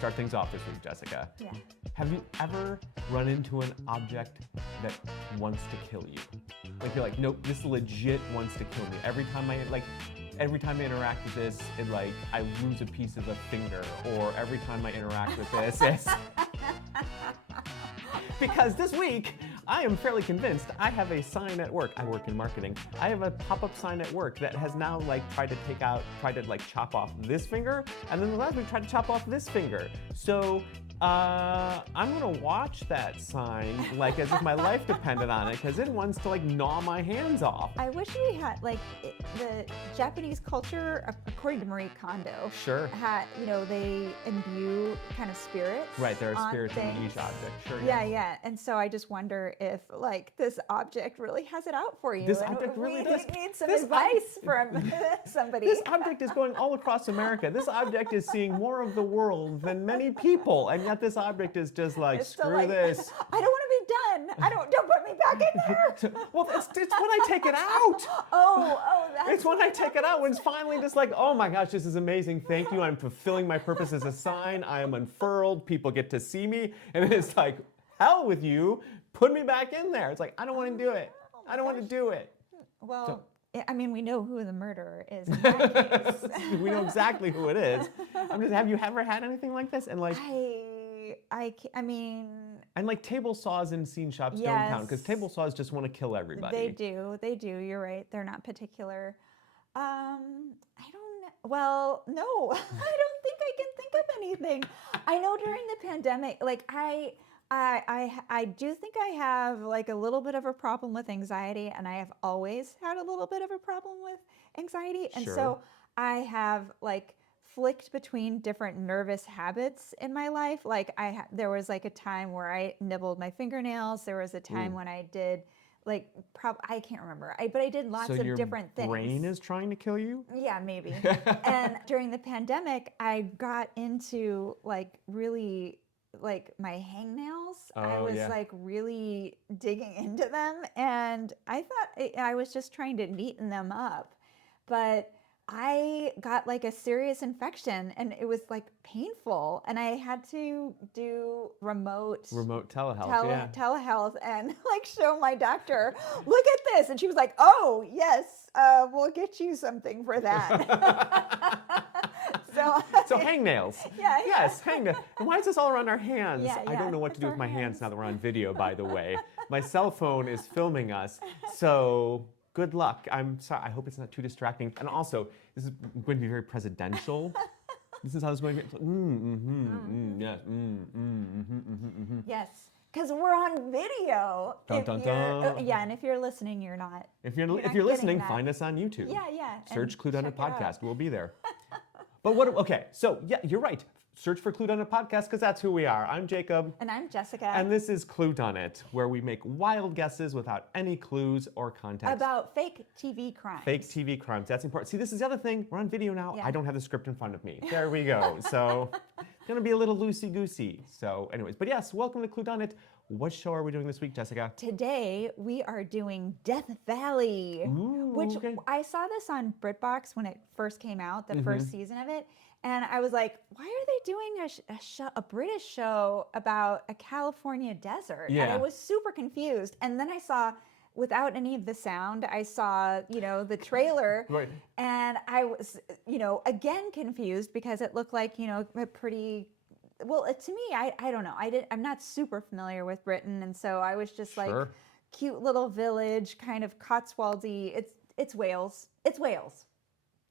start things off this week, Jessica. Yeah. Have you ever run into an object that wants to kill you? Like you're like, nope, this legit wants to kill me. Every time I interact with this, I lose a piece of a finger, or every time I interact with this, it's... Because this week, I am fairly convinced I have a sign at work. I work in marketing. I have a pop-up sign at work that has now tried to chop off this finger, and then the last week tried to chop off this finger. So I'm gonna watch that sign as if my life depended on it, because it wants to gnaw my hands off. I wish we had the Japanese culture, according to Marie Kondo. Sure. They imbue kind of spirits. Right, there are spirits in things. each object. Sure. Yeah. And so I just wonder if this object really has it out for you. This object really does. We need some advice from somebody. This object is going all across America. This object is seeing more of the world than many people, and yet this object is just screw this. I don't want to be done. Don't put me back in there. Well, it's when I take it out. That's It's when I take it out when it's finally just oh my gosh, this is amazing. Thank you. I'm fulfilling my purpose as a sign. I am unfurled. People get to see me, and it's hell with you. Put me back in there. It's I don't want to do it. I don't want to do it. Well, we know who the murderer is in that case. We know exactly who it is. Have you ever had anything like this? And And table saws in scene shops don't count, because table saws just want to kill everybody. They do. You're right. They're not particular. I don't know. Well, no, I don't think I can think of anything. I know during the pandemic, I do think I have a little bit of a problem with anxiety, and I have always had a little bit of a problem with anxiety. And Sure. so I have flicked between different nervous habits in my life. There was a time where I nibbled my fingernails. There was a time when I did I can't remember. But I did lots of different things. So your brain is trying to kill you? Yeah, maybe. And during the pandemic, I got into really my hangnails. I was really digging into them, and I thought I was just trying to neaten them up, but I got a serious infection, and it was painful, and I had to do remote telehealth, telehealth, and show my doctor, look at this, and she was like, oh yes, we'll get you something for that. So hangnails. Yeah. Yes, hangnails. And why is this all around our hands? Yeah, I don't know what to do with my hands now that we're on video, by the way. My cell phone is filming us, so good luck. I'm sorry. I hope it's not too distracting. And also, this is going to be very presidential. This is how it's going to be. Yes. Yes. Because we're on video. Dun, dun, dun. Yeah, and if you're listening, you're not. If you're listening, find us on YouTube. Yeah. Search Cluedunnit Podcast. We'll be there. But so you're right. Search for Cluedunnit Podcast, because that's who we are. I'm Jacob. And I'm Jessica. And this is Cluedunnit, where we make wild guesses without any clues or context. About fake TV crimes. Fake TV crimes. That's important. See, this is the other thing. We're on video now. Yeah. I don't have the script in front of me. There we go. So it's going to be a little loosey-goosey. So anyways, but yes, welcome to Cluedunnit. What show are we doing this week, Jessica? Today, we are doing Death Valley, which I saw this on BritBox when it first came out, the first season of it. And I was like, why are they doing a British show about a California desert? Yeah. And I was super confused. And then I saw, without any of the sound, I saw, the trailer. Right. And I was, again confused, because it looked like, a pretty... Well, to me, I don't know. I'm not super familiar with Britain, and so I was just Sure. Cute little village, kind of Cotswoldy. It's Wales. It's Wales.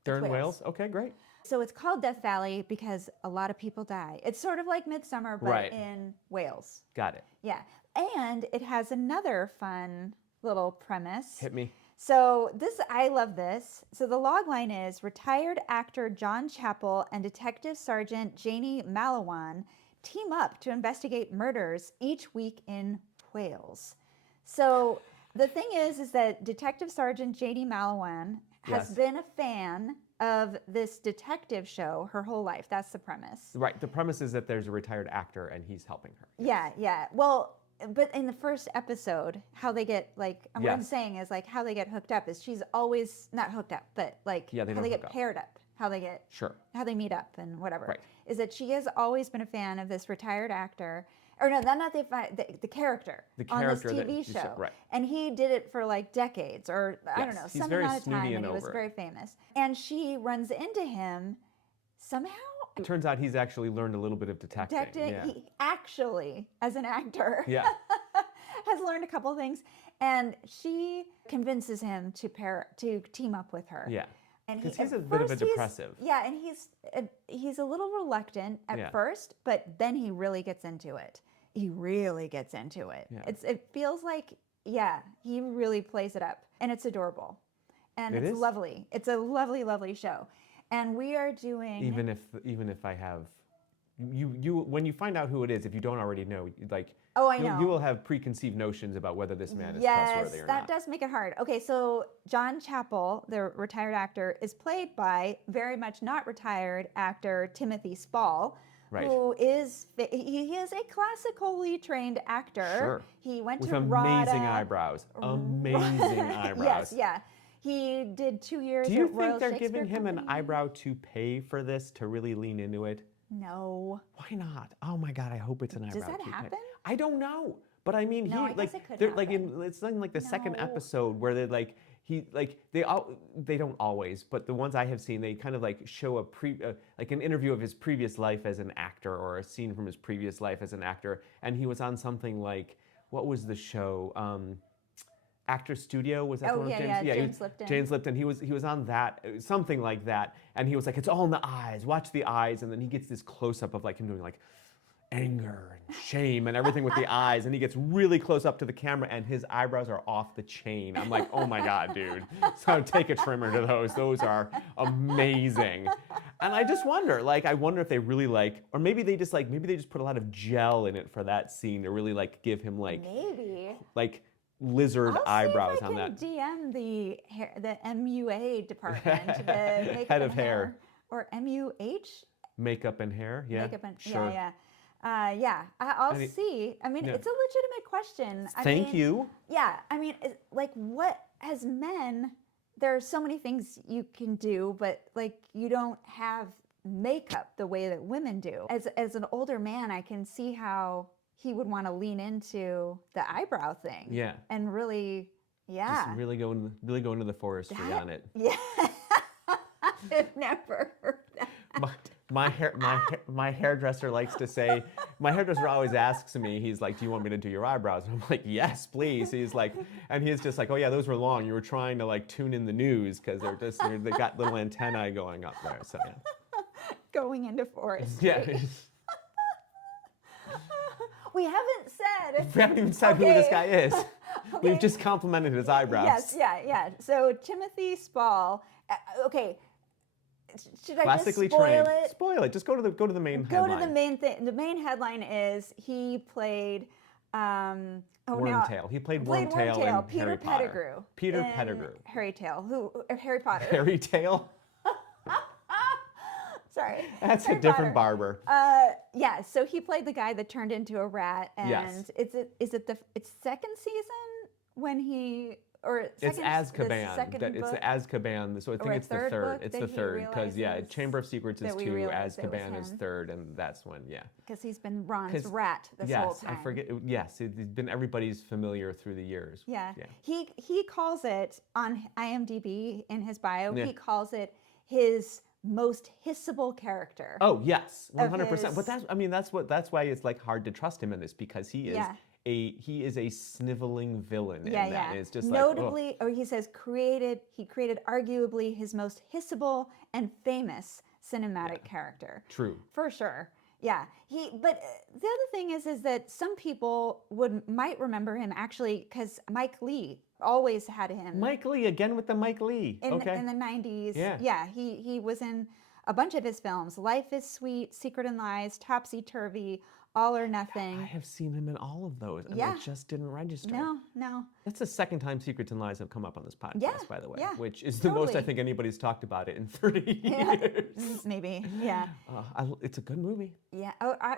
They're in Wales? Okay, great. So it's called Death Valley because a lot of people die. It's sort of like Midsomer, but in Wales. Got it. Yeah. And it has another fun little premise. Hit me. So I love this. So the logline is, retired actor John Chappell and Detective Sergeant Janie Mallowan team up to investigate murders each week in Wales. So the thing is that Detective Sergeant Janie Mallowan has been a fan of this detective show her whole life. That's the premise. Right. The premise is that there's a retired actor and he's helping her. Yeah. Well, but in the first episode, how they get what I'm saying is how they get hooked up is she's always not hooked up, but how they get paired up, how they get how they meet up and whatever. Right. is that she has always been a fan of this retired actor. Or no, not the character on this TV show. Right. And he did it for like decades, or I don't know, he's some very amount of time, snooty and he was very famous. And she runs into him somehow. It turns out he's actually learned a little bit of detecting. Yeah. He actually, as an actor, Yeah. has learned a couple things, and she convinces him to team up with her. Yeah. And because he's a bit of a depressive. Yeah, and he's a little reluctant at first, but then he really gets into it. He really gets into it. Yeah. It feels like, he really plays it up, and it's adorable, and it's lovely. It's a lovely, lovely show, and we are doing. Even if I have, you when you find out who it is, if you don't already know, like. Oh, I know. You will have preconceived notions about whether this man is trustworthy or not. Yes, that does make it hard. Okay, so John Chappell, the retired actor, is played by very much not retired actor Timothy Spall, right. who is he is a classically trained actor. Sure. He went with to amazing RADA. eyebrows. Amazing eyebrows. Yes, yeah. He did 2 years Do you at Royal think they're Shakespeare giving him Company. an eyebrow toupee for this to really lean into it? No. Why not? Oh my God, I hope it's an eyebrow toupee. Does that happen? I don't know. But I mean, No, I guess it could happen. it's in like the second No. episode where they don't always, but the ones I have seen, they kind of like show like an interview of his previous life as an actor or a scene from his previous life as an actor, and he was on something like, what was the show? Actor Studio, was that the one with James? James Lipton. James Lipton. He was on that, something like that, and he was like, it's all in the eyes. Watch the eyes, and then he gets this close up of like him doing like anger and shame and everything with the eyes, and he gets really close up to the camera, and his eyebrows are off the chain. I'm like, oh my God, dude. So take a trimmer to those. Those are amazing. And I just wonder, I wonder if they really or maybe they just put a lot of gel in it for that scene to really give him maybe lizard eyebrows on that. DM the MUA department, the makeup head of and hair, or MUH. Makeup and hair, yeah. Makeup and sure. I'll see. I mean, it's a legitimate question. Thank you. Yeah, I mean, what as men? There are so many things you can do, but you don't have makeup the way that women do. As an older man, I can see how he would want to lean into the eyebrow thing. Yeah. And really, just really go into the forestry on it. Yeah. I've never heard that. My hairdresser likes to say, my hairdresser always asks me, he's like, do you want me to do your eyebrows? And I'm like, yes, please. He's like, and he's just like, oh yeah, those were long. You were trying to tune in the news because they got little antennae going up there. So yeah. Going into forestry. Yeah. We haven't even said who this guy is. Okay. We've just complimented his eyebrows. Yes, yeah. So Timothy Spall. Okay. Should I Classically just spoil trained. it? Spoil it. Just go to the main headline. Go to the main thing. The main headline is he played Wormtail. He played Wormtail in Peter Harry Pettigrew. Potter. Peter Pettigrew. Harry Potter. Harry Tail? Sorry. That's Harry a different Potter. barber. Yeah, so he played the guy that turned into a rat, and yes. Is it the second season when he it's Azkaban. It's the Azkaban. So I think it's the third. It's the third because Chamber of Secrets is 2, Azkaban is 3rd, and that's when because he's been Ron's rat this whole time. I forget. Yes, it's been everybody's familiar through the years. Yeah. He calls it on IMDb in his bio. Yeah. He calls it his most hissable character. Oh yes, 100%. But that's why it's hard to trust him in this because he is a sniveling villain in that. And it's just notably, or he says he created arguably his most hissable and famous cinematic character. True. For sure. Yeah. But the other thing is that some people might remember him actually because Mike Lee always had him. Mike Lee, again with the Mike Lee. In the 90s. Yeah. He was in a bunch of his films. Life is Sweet, Secret and Lies, Topsy Turvy, All or Nothing. I have seen him in all of those, and it just didn't register. No. That's the second time Secrets and Lies have come up on this podcast, by the way, which is totally. The most I think anybody's talked about it in 30 years. Maybe, yeah. It's a good movie. Yeah.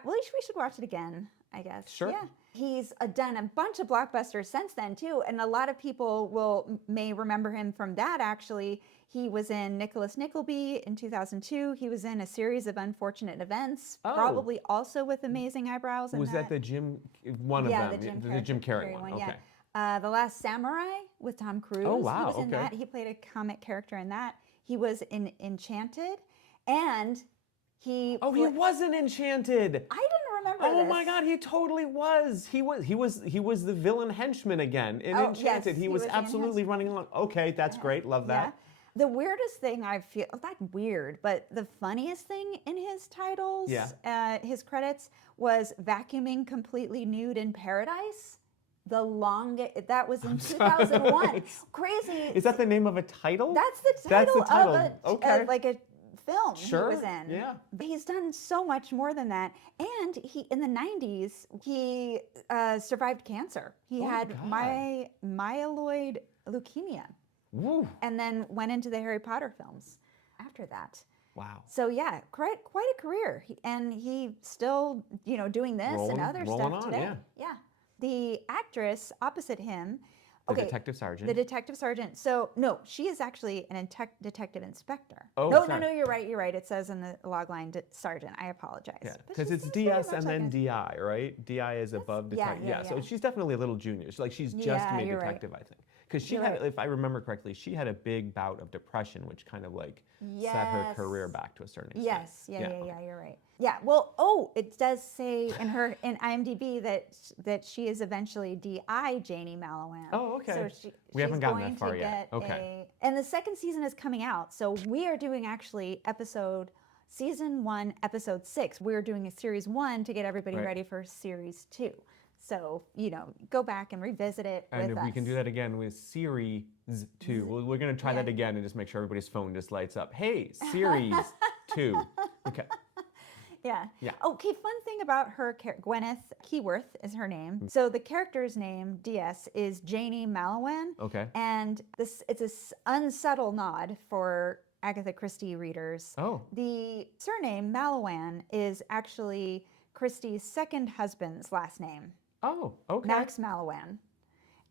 We should watch it again. I guess. Sure. Yeah. He's done a bunch of blockbusters since then too, and a lot of people may remember him from that. Actually, he was in Nicholas Nickleby in 2002. He was in a series of unfortunate events, probably also with amazing eyebrows. Was that the Jim? One of them, the Jim Carrey one. Okay. Yeah. The Last Samurai with Tom Cruise. Oh wow. He was in that. He played a comic character in that. He was in Enchanted, and he. Oh, he wasn't Enchanted. I didn't remember. Oh my God, he totally was. He was the villain henchman again in Enchanted. Yes, he was absolutely running along. Okay, that's great. Love that. Yeah. The weirdest thing I feel, not weird, but the funniest thing in his titles, his credits, was vacuuming completely nude in paradise. The longest, that was in 2001. Crazy. Is that the name of a title? That's the title, of a film he was in. Yeah. He's done so much more than that. And he, in the 90s, he survived cancer. He had myeloid leukemia. Woo. And then went into the Harry Potter films after that. Wow. So yeah, quite a career. And he still, doing this and other stuff today. Yeah. The actress opposite him, the detective sergeant. The detective sergeant. So no, she is actually an detective inspector. Oh, no, you're right. It says in the logline sergeant. I apologize. Yeah, because it's DS and then DI, right? DI is above detective. Yeah, so she's definitely a little junior. She's just made detective, I think. Because she had, if I remember correctly, she had a big bout of depression, which kind of set her career back to a certain extent. Yes, you're right. Yeah, well, it does say in IMDb that she is eventually DI Janie Mallowan. Oh, okay. So we haven't gotten that far yet. Okay. And the second season is coming out, so we are doing actually season 1, episode 6. We're doing a series 1 to get everybody ready for series 2. So, go back and revisit it with us. And we can do that again with series 2. We're going to try that again and just make sure everybody's phone just lights up. Hey, series 2. Okay. Yeah. Okay, fun thing about her, Gwyneth Keyworth is her name. So the character's name, DS, is Janie Mallowan. Okay. And it's an unsubtle nod for Agatha Christie readers. Oh. The surname, Mallowan, is actually Christie's second husband's last name. Oh, okay. Max Mallowan.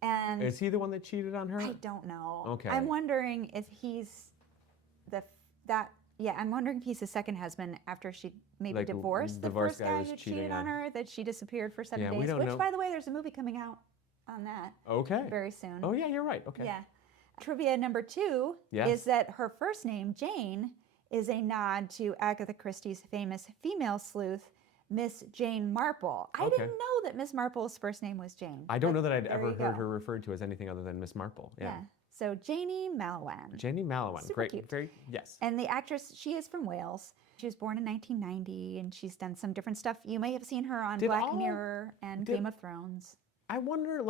And is he the one that cheated on her? I don't know. Okay. I'm wondering if he's I'm wondering if he's the second husband after she maybe divorced the first guy who cheated on her, that she disappeared for 7 days. We don't know. By the way, there's a movie coming out on that. Okay. Very soon. Oh yeah, you're right. Okay. Yeah. Trivia number 2 is that her first name, Jane, is a nod to Agatha Christie's famous female sleuth, Miss Jane Marple. I didn't know that Miss Marple's first name was Jane. I don't know that I'd ever heard her referred to as anything other than Miss Marple. Yeah. So Janie Mallowan. Janie Mallowan. Super Great. Cute. Very, yes. And the actress, she is from Wales. She was born in 1990, and she's done some different stuff. You may have seen her on Black Mirror and Game of Thrones. I wonder,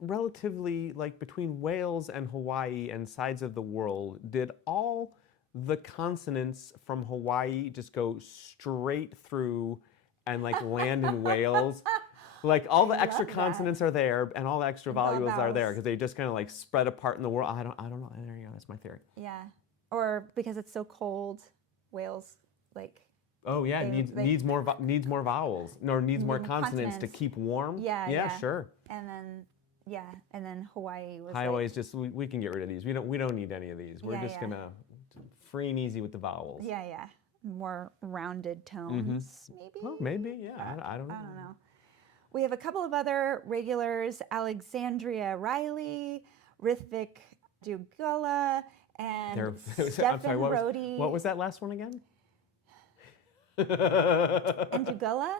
relatively, between Wales and Hawaii and sides of the world, did all the consonants from Hawaii just go straight through and land in Wales? All the extra consonants are there and all the extra vowels are there because they just kind of spread apart in the world. I don't know. There you go. That's my theory. Yeah. Or because it's so cold, Wales Oh yeah, needs more vowels or needs more consonants to keep warm. Yeah. Sure. And then Hawaii was. Hawaii is just we can get rid of these. We don't need any of these. We're just gonna free and easy with the vowels. Yeah. More rounded tones, maybe. Well, maybe. Yeah. I don't know. I don't know. We have a couple of other regulars: Alexandria Riley, Rithvik Dugula, and Stefan Rhodey. What was that last one again? And Dugula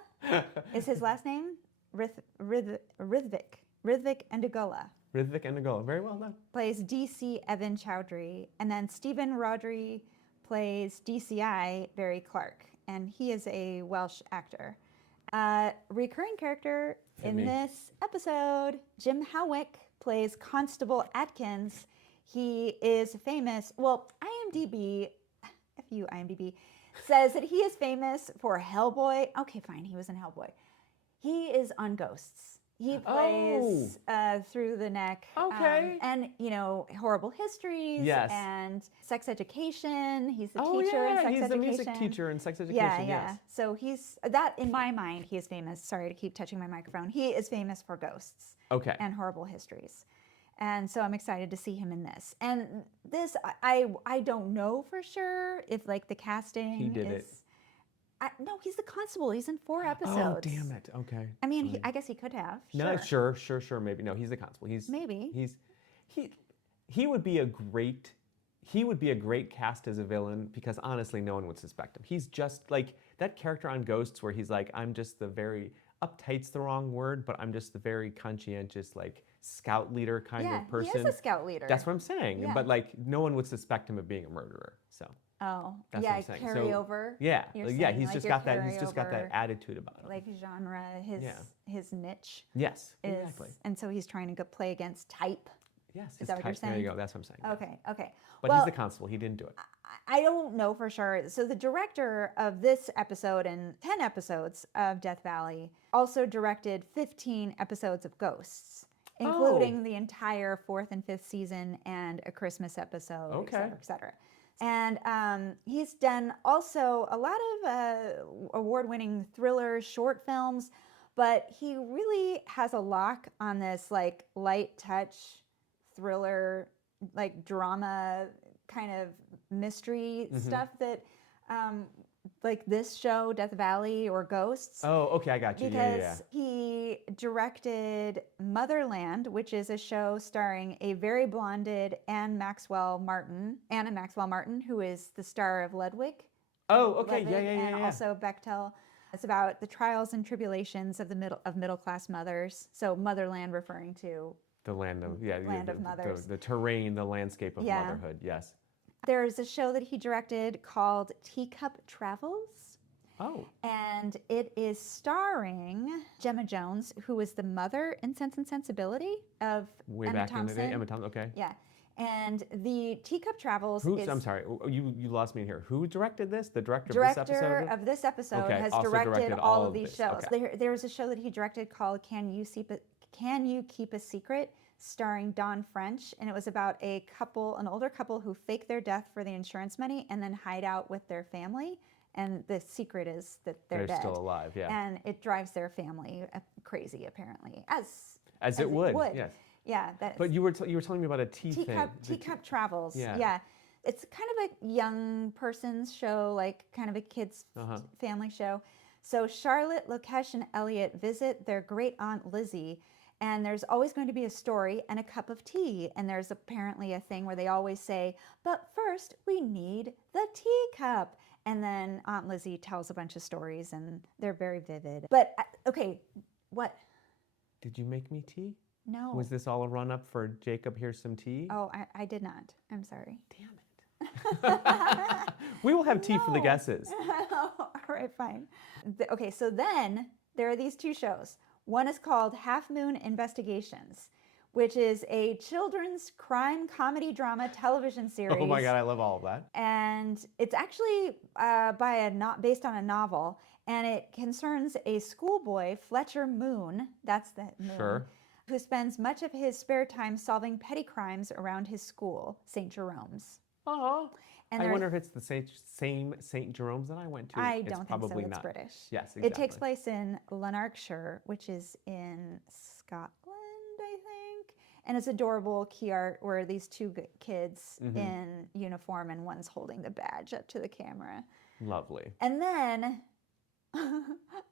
is his last name. Rithvik and Dugula. Rithvik and Dugula. Very well done. Plays DC Evan Chowdhury, and then Stephen Rodri plays DCI Barry Clark, and he is a Welsh actor. Recurring character in this episode, Jim Howick plays Constable Atkins. He is famous. Well, IMDb, says that he is famous for Hellboy. Okay, fine, he was in Hellboy. He is on Ghosts. He plays Through the Neck. Okay. And, Horrible Histories. Yes. And Sex Education. He's the Oh, teacher in yeah, Sex he's Education. the music teacher in Sex Education, Yeah. yes. So in my mind, he is famous. Sorry to keep touching my microphone. He is famous for Ghosts. Okay. And Horrible Histories. And so I'm excited to see him in this. And this, I don't know for sure if the casting He did it. No, he's the constable. He's in 4 episodes. Oh, damn it. Okay. I mean, I guess he could have. No, sure, maybe. No, he's the constable. He would be a great cast as a villain because honestly, no one would suspect him. He's just like that character on Ghosts where he's like, I'm just the very uptight's the wrong word, but I'm just the very conscientious, scout leader kind of person. He is a scout leader. That's what I'm saying. Yeah. But no one would suspect him of being a murderer. So. Oh, that's what I'm saying. Carryover. Yeah, saying, he's just got that. He's just got that attitude about him. Like genre, his niche. Yes, exactly. And so he's trying to play against type. Yes, is that what you're saying? There you go. That's what I'm saying. Okay. But he's the constable. He didn't do it. I don't know for sure. So the director of this episode and 10 episodes of Death Valley also directed 15 episodes of Ghosts, including the entire 4th and 5th season and a Christmas episode, et cetera. And he's done also a lot of award-winning thriller short films, but he really has a lock on this light touch thriller, drama kind of mystery stuff that this show, Death Valley or Ghosts. Oh, okay, I got you. Because he directed Motherland, which is a show starring a very blonded Anna Maxwell Martin, who is the star of Ludwig. Oh, okay, And also Bechtel. It's about the trials and tribulations of middle-class mothers. So Motherland referring to the land of mothers. The terrain, the landscape of motherhood. Yes. There's a show that he directed called Teacup Travels. Oh. And it is starring Gemma Jones, who is the mother in Sense and Sensibility of Way Emma back Thompson. in the day, Emma Thompson. Okay. Yeah. And the Teacup Travels is... I'm sorry, you lost me here. Who directed this? The director of this episode has directed all of these shows. Okay. There's a show that he directed called Can You Keep a Secret? Starring Dawn French, and it was about an older couple who fake their death for the insurance money and then hide out with their family. And the secret is that they're dead. Still alive, yeah. And it drives their family crazy, apparently, as it would. Yes. Yeah. But you were telling me about a Teacup Travels. Yeah. It's kind of a young person's show, kind of a kid's family show. So Charlotte, Lokesh, and Elliot visit their great aunt Lizzie. And there's always going to be a story and a cup of tea. And there's apparently a thing where they always say, but first we need the teacup. And then Aunt Lizzie tells a bunch of stories and they're very vivid. But, okay, what? Did you make me tea? No. Was this all a run-up for Jacob, here's some tea? Oh, I did not. I'm sorry. Damn it. We will have tea for the guesses. All right, fine. Okay, so then there are these 2 shows. One is called Half Moon Investigations, which is a children's crime comedy drama television series. Oh my God, I love all of that. And it's actually based on a novel, and it concerns a schoolboy, Fletcher Moon, that's the Moon, who spends much of his spare time solving petty crimes around his school, St. Jerome's. Oh. I wonder if it's the same St. Jerome's that I went to. I don't think so. It's not. British. Yes, exactly. It takes place in Lanarkshire, which is in Scotland, I think. And it's adorable key art where these 2 kids in uniform and one's holding the badge up to the camera. Lovely. And then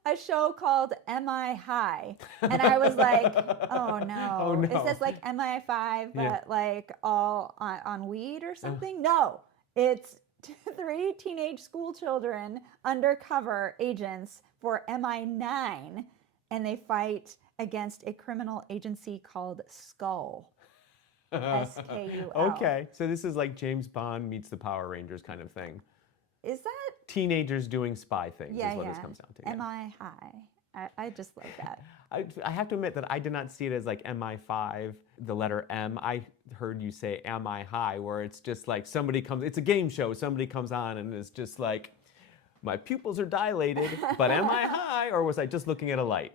a show called MI High. And I was like, oh no. Oh, no. Is this like MI5, but all on weed or something? No. It's 3 teenage school children, undercover agents for MI9, and they fight against a criminal agency called Skull. SKUL. Okay, so this is like James Bond meets the Power Rangers kind of thing. Is that? Teenagers doing spy things is what this comes down to. MI High. I just like that. I have to admit that I did not see it as like MI5, the letter M. I heard you say MI High, where it's just like it's a game show, somebody comes on and it's just like, my pupils are dilated, but am I high, or was I just looking at a light?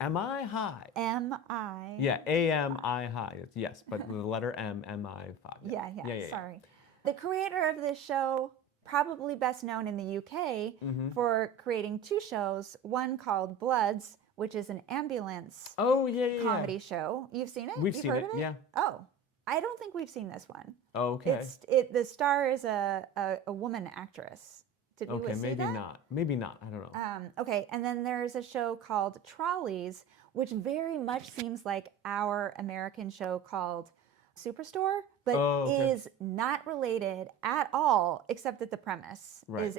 Am I high? M-I. Yeah, A-M-I high. Yes, but the letter M, M-I-5. Yeah, sorry. The creator of this show, probably best known in the UK for creating 2 shows, one called Bloods, which is an ambulance comedy show. You've seen it? We've You've seen heard it, of it? yeah. Oh, I don't think we've seen this one. Okay. The star is a woman actress. Did we see that? Maybe not. I don't know. Okay, and then there's a show called Trolleys, which very much seems like our American show called Superstore, but is not related at all, except that the premise is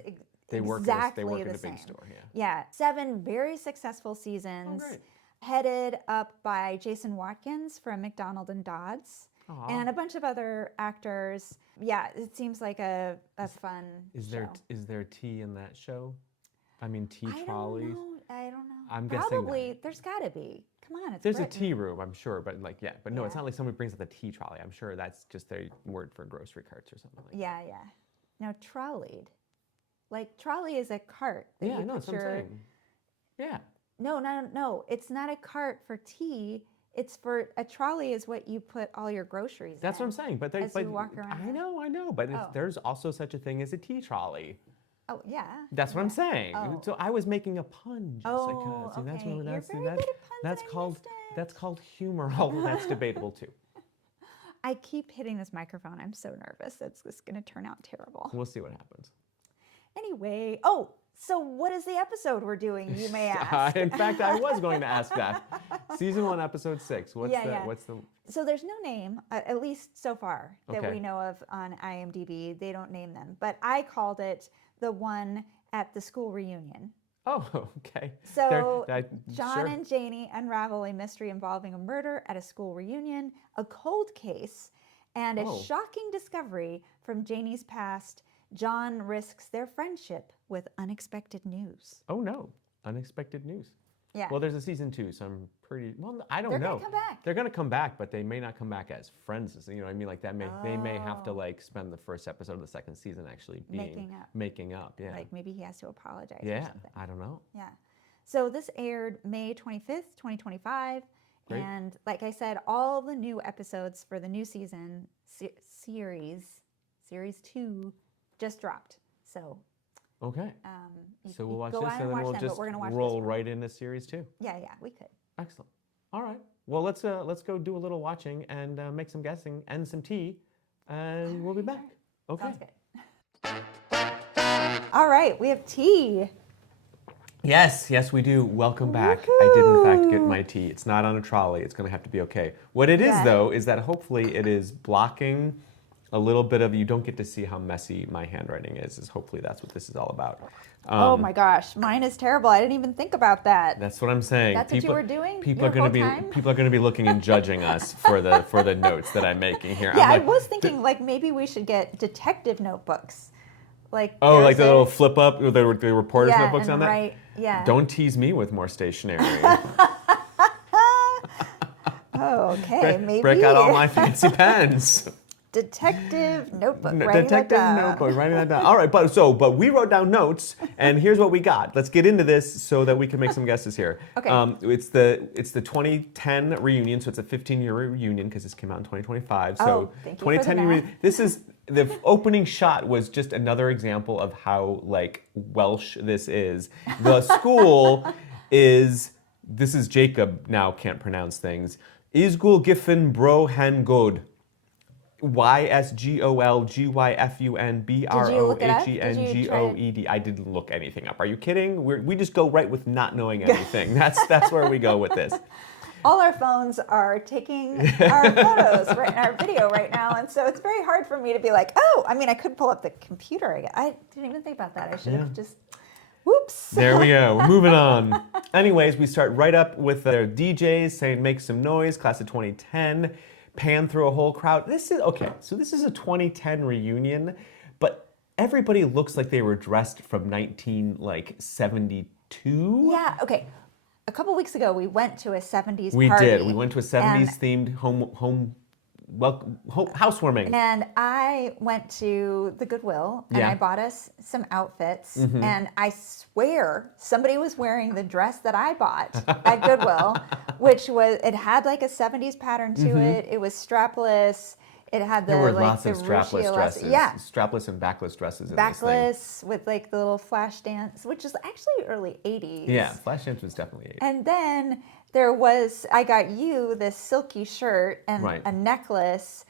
exactly in a same. big store, Yeah, 7 very successful seasons, headed up by Jason Watkins from McDonald and Dodds. Aww. And a bunch of other actors. Yeah, it seems like a fun show. Is there tea in that show? I mean, tea trolleys? I don't know. I'm Probably, guessing there's gotta be. Come on, it's There's Britain. a tea room, I'm sure, but no, it's not like somebody brings up the tea trolley. I'm sure that's just their word for grocery carts or something like that. Yeah. No, trolleyed. Like, trolley is a cart. Yeah, I know, that's what I'm saying. Yeah. No, it's not a cart for tea. It's for a trolley is what you put all your groceries in. That's what I'm saying. But you walk around. I know. But there's also such a thing as a tea trolley. Oh yeah. That's what I'm saying. Oh. So I was making a pun, Jessica. See, that's You're very good at puns, that's called humor. Although that's debatable too. I keep hitting this microphone. I'm so nervous. It's just going to turn out terrible. We'll see what happens. Anyway, so what is the episode we're doing, you may ask? In fact, I was going to ask that. Season 1, episode 6. What's the... So there's no name, at least so far, that we know of on IMDb. They don't name them. But I called it the one at the school reunion. Oh, okay. So John and Janie unravel a mystery involving a murder at a school reunion, a cold case, and a shocking discovery from Janie's past. John risks their friendship with unexpected news. Oh no, unexpected news. Yeah. Well, there's a season 2, so I'm pretty. Well, I don't know. They're gonna come back. They're gonna come back, but they may not come back as friends. You know what I mean? Like that they may have to spend the first episode of the second season actually making up. Yeah. Like maybe he has to apologize. Yeah. Or something. I don't know. Yeah. So this aired May 25th, 2025, Great. And like I said, all the new episodes for the new season series 2 just dropped. So. Okay. So we'll watch this, and then we'll just roll right into series 2. Yeah, we could. Excellent. All right. Well, let's go do a little watching and make some guessing and some tea, and we'll be back. Okay. Sounds good. All right, we have tea. Yes, we do. Welcome back. I did in fact get my tea. It's not on a trolley. It's going to have to be okay. What it is though is that hopefully it is blocking a little bit of, you don't get to see how messy my handwriting is hopefully that's what this is all about. Oh my gosh, mine is terrible. I didn't even think about that. That's what I'm saying. That's what you were doing? People are going to be looking and judging us for the notes that I'm making here. Yeah, I was thinking maybe we should get detective notebooks. Like the little flip up, the reporter's notebooks on that? Right, yeah. Don't tease me with more stationery. Okay, maybe. Break out all my fancy pens. Detective notebook. Writing that down. All right, but we wrote down notes, and here's what we got. Let's get into this so that we can make some guesses here. Okay. It's the 2010 reunion, so it's a 15-year reunion because this came out in 2025. So thank you 2010 for the reunion. This is the opening shot was just another example of how Welsh this is. The school is. This is Jacob now can't pronounce things. Isgul Giffen Bro Hen God. YSGOLGYFUNBROHENGOED. I didn't look anything up. Are you kidding? We just go right with not knowing anything. That's where we go with this. All our phones are taking our photos, our video right now, and so it's very hard for me to be like, I could pull up the computer. I didn't even think about that. I should have just. Whoops. There we go. We're moving on. Anyways, we start right up with their DJs saying "Make some noise," class of 2010. Pan through a whole crowd. This is a 2010 reunion, but everybody looks like they were dressed from 1972. Yeah, okay. A couple weeks ago, we went to a 70s party. We did. We went to a 70s themed home housewarming. And I went to the Goodwill and I bought us some outfits. And I swear somebody was wearing the dress that I bought at Goodwill, it had like a 70s pattern to it. It was strapless. It had there were lots of strapless dresses. Yeah. Strapless and backless dresses in backless this thing. with like the little flash dance, which is actually early 80s. Yeah, flash dance was definitely 80s. And then I got you this silky shirt and a necklace.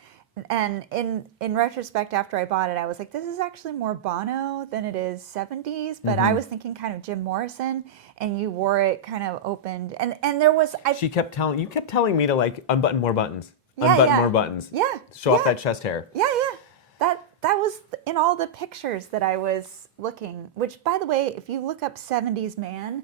And in retrospect, after I bought it, I was like, this is actually more Bono than it is 70s. But I was thinking kind of Jim Morrison, and you wore it kind of opened. And there was... you kept telling me to like unbutton more buttons. Unbutton more buttons. Yeah. Show off that chest hair. Yeah. That was in all the pictures that I was looking, which, by the way, if you look up 70s man